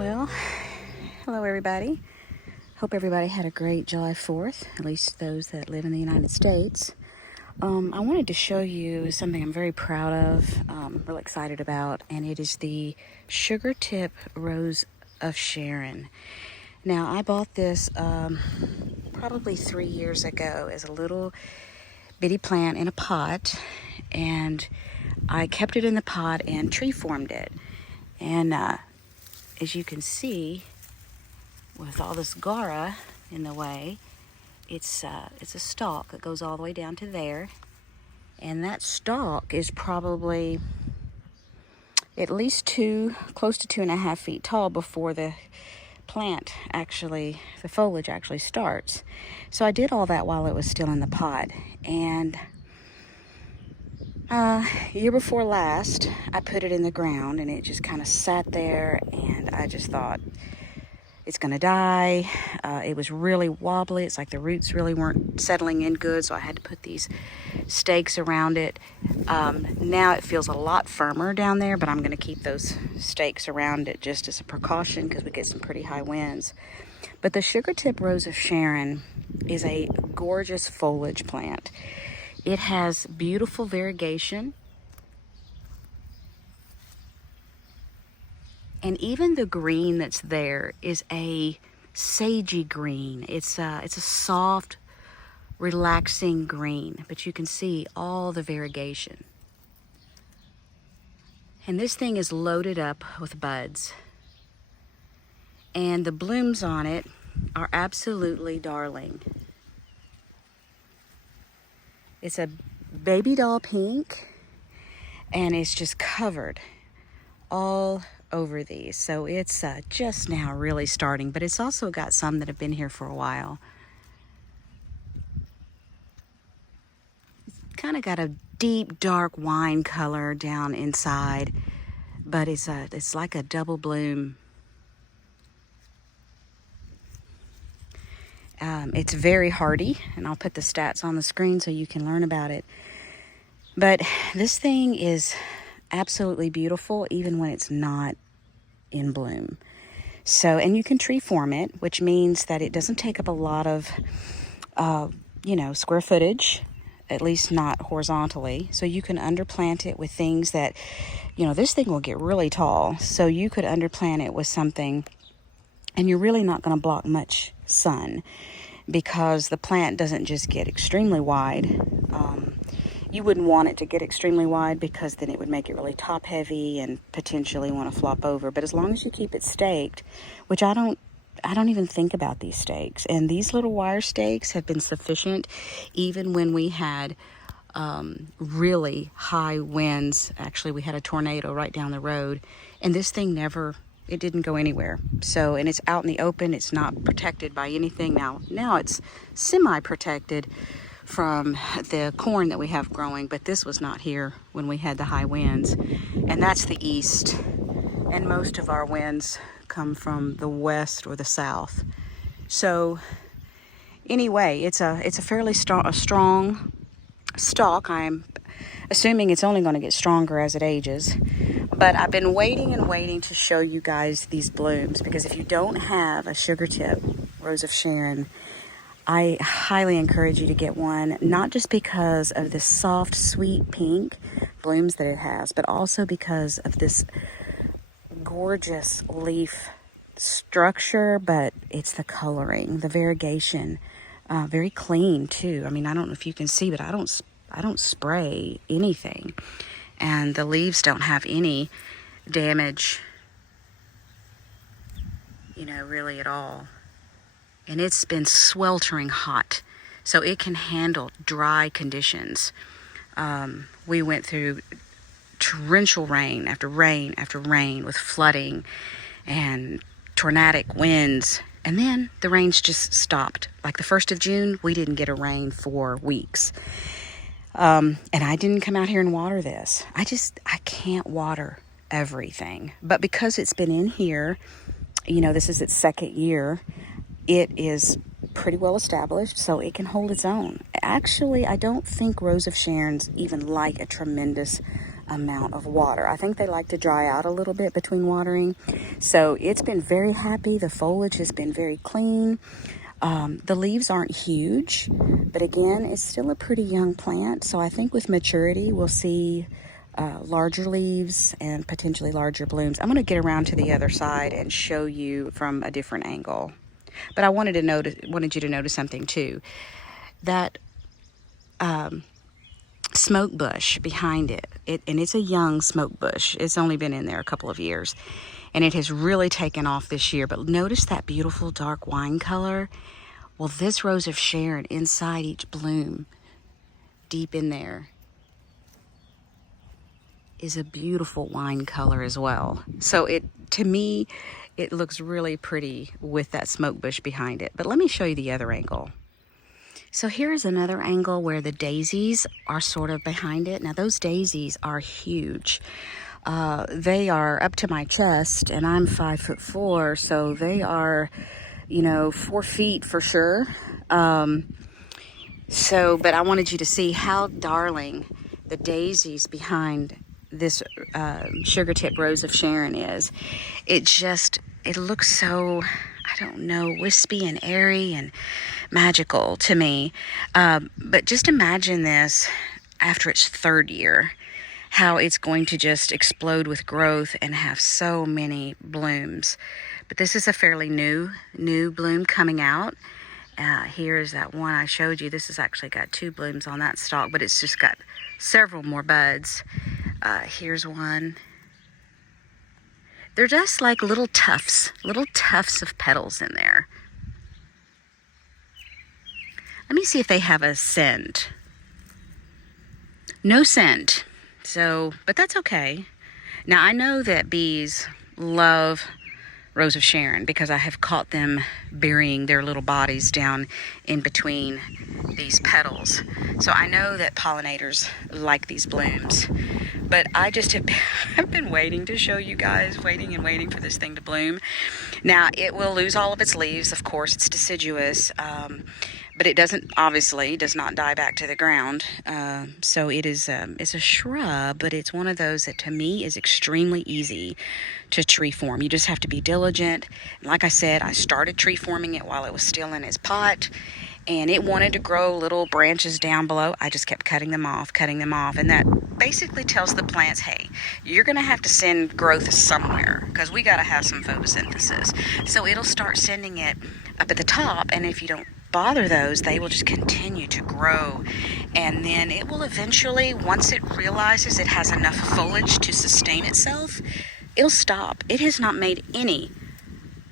Well, hello everybody. Hope everybody had a great July 4th, at least those that live in the United States. I wanted to show you something I'm very proud of, really excited about, and it is the sugar tip rose of Sharon. Now, I bought this probably 3 years ago as a little bitty plant in a pot, and I kept it in the pot and tree formed it. And as you can see, with all this gara in the way, it's a stalk that goes all the way down to there, and that stalk is probably at least close to 2.5 feet tall before the foliage actually starts. So I did all that while it was still in the pot, and year before last, I put it in the ground, and it just kind of sat there, and I just thought, it's gonna die. It was really wobbly. It's like the roots really weren't settling in good, so I had to put these stakes around it. Now it feels a lot firmer down there, but I'm gonna keep those stakes around it just as a precaution because we get some pretty high winds. But the sugar tip rose of Sharon is a gorgeous foliage plant. It has beautiful variegation. And even the green that's there is a sagey green. It's a soft, relaxing green, but you can see all the variegation. And this thing is loaded up with buds. And the blooms on it are absolutely darling. It's a baby doll pink, and it's just covered all over these. So it's just now really starting, but it's also got some that have been here for a while. It's kind of got a deep dark wine color down inside, but it's like a double bloom. It's very hardy, and I'll put the stats on the screen so you can learn about it. But this thing is absolutely beautiful even when it's not in bloom. So, and you can tree form it, which means that it doesn't take up a lot of square footage, at least not horizontally. So you can underplant it with things that, this thing will get really tall, so you could underplant it with something, and you're really not going to block much sun because the plant doesn't just get extremely wide. You wouldn't want it to get extremely wide because then it would make it really top heavy and potentially want to flop over. But as long as you keep it staked, which I don't even think about these stakes. And these little wire stakes have been sufficient even when we had really high winds. Actually, we had a tornado right down the road, and this thing it didn't go anywhere. So, and it's out in the open. It's not protected by anything. Now it's semi-protected from the corn that we have growing, but this was not here when we had the high winds, and that's the east, and most of our winds come from the west or the south. So anyway, it's a fairly strong stalk. I'm assuming it's only going to get stronger as it ages, but I've been waiting and waiting to show you guys these blooms, because if you don't have a sugar tip rose of Sharon, I highly encourage you to get one, not just because of the soft, sweet pink blooms that it has, but also because of this gorgeous leaf structure, but it's the coloring, the variegation, very clean too. I mean, I don't know if you can see, but I don't spray anything, and the leaves don't have any damage, really at all. And it's been sweltering hot, so it can handle dry conditions. We went through torrential rain after rain after rain with flooding and tornadic winds, and then the rains just stopped. Like the 1st of June, we didn't get a rain for weeks. And I didn't come out here and water this. I can't water everything. But because it's been in here, this is its 2nd year, it is pretty well established, so it can hold its own. Actually, I don't think Rose of Sharon's even like a tremendous amount of water. I think they like to dry out a little bit between watering. So it's been very happy. The foliage has been very clean. The leaves aren't huge, but again, it's still a pretty young plant. So I think with maturity, we'll see larger leaves and potentially larger blooms. I'm going to get around to the other side and show you from a different angle. But I wanted you to notice something too. That smoke bush behind it, and it's a young smoke bush. It's only been in there a couple of years, and it has really taken off this year. But notice that beautiful dark wine color. Well, this rose of Sharon, inside each bloom, deep in there, is a beautiful wine color as well. So to me, it looks really pretty with that smoke bush behind it. But let me show you the other angle. So here's another angle where the daisies are sort of behind it. Now those daisies are huge. They are up to my chest, and I'm 5'4", so they are, 4 feet for sure. But I wanted you to see how darling the daisies behind this sugar tip rose of Sharon is. It looks so, I don't know, wispy and airy and magical to me. But just imagine this after its 3rd year, how it's going to just explode with growth and have so many blooms. But this is a fairly new bloom coming out. Here's that one I showed you. This has actually got 2 blooms on that stalk, but it's just got several more buds. Here's one. They're just like little tufts of petals in there. Let me see if they have a scent. No scent. So, but that's okay. Now, I know that bees love Rose of Sharon because I have caught them burying their little bodies down in between these petals. So I know that pollinators like these blooms. But I just have been waiting to show you guys, waiting and waiting for this thing to bloom. Now, it will lose all of its leaves. Of course, it's deciduous. But it does not die back to the ground. So it's a shrub, but it's one of those that to me is extremely easy to tree form. You just have to be diligent. Like I said, I started tree forming it while it was still in its pot, and it wanted to grow little branches down below. I just kept cutting them off, and that basically tells the plants, hey, you're going to have to send growth somewhere because we got to have some photosynthesis. So it'll start sending it up at the top, and if you don't bother those, they will just continue to grow, and then it will eventually, once it realizes it has enough foliage to sustain itself, it'll stop. It has not made any.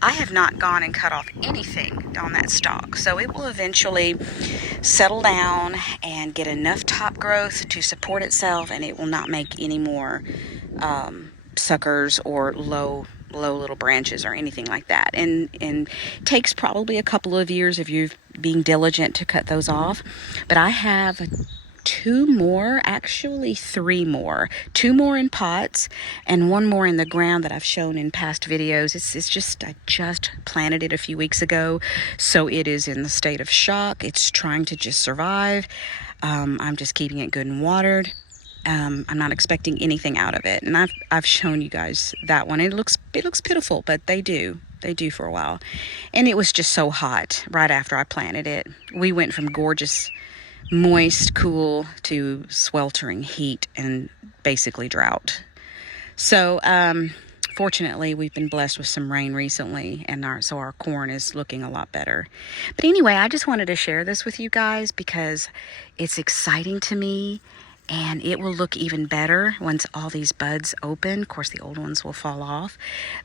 I have not gone and cut off anything on that stalk, so it will eventually settle down and get enough top growth to support itself, and it will not make any more suckers or low little branches or anything like that. And takes probably a couple of years if you're being diligent to cut those off. But I have 2 more, actually 3 more. 2 more in pots and 1 more in the ground that I've shown in past videos. I just planted it a few weeks ago, so it is in the state of shock. It's trying to just survive. I'm just keeping it good and watered. I'm not expecting anything out of it, and I've shown you guys that one. It looks pitiful, but they do for a while. And it was just so hot right after I planted it. We went from gorgeous, moist, cool to sweltering heat and basically drought. So fortunately, we've been blessed with some rain recently, and so our corn is looking a lot better. But anyway, I just wanted to share this with you guys because it's exciting to me. And it will look even better once all these buds open. Of course, the old ones will fall off.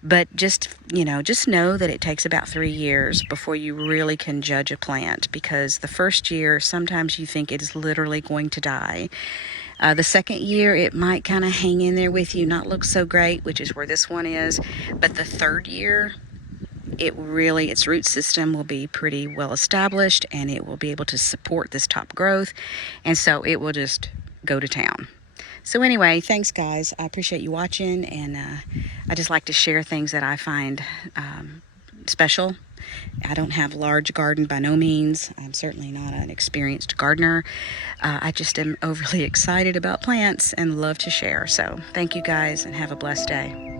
But just know that it takes about 3 years before you really can judge a plant. Because the first year, sometimes you think it is literally going to die. The second year, it might kind of hang in there with you, not look so great, which is where this one is. But the 3rd year, its root system will be pretty well established, and it will be able to support this top growth. And so it will just go to town. So anyway, thanks guys. I appreciate you watching, and I just like to share things that I find special I don't have a large garden by no means. I'm certainly not an experienced gardener. I just am overly excited about plants and love to share. So thank you guys and have a blessed day.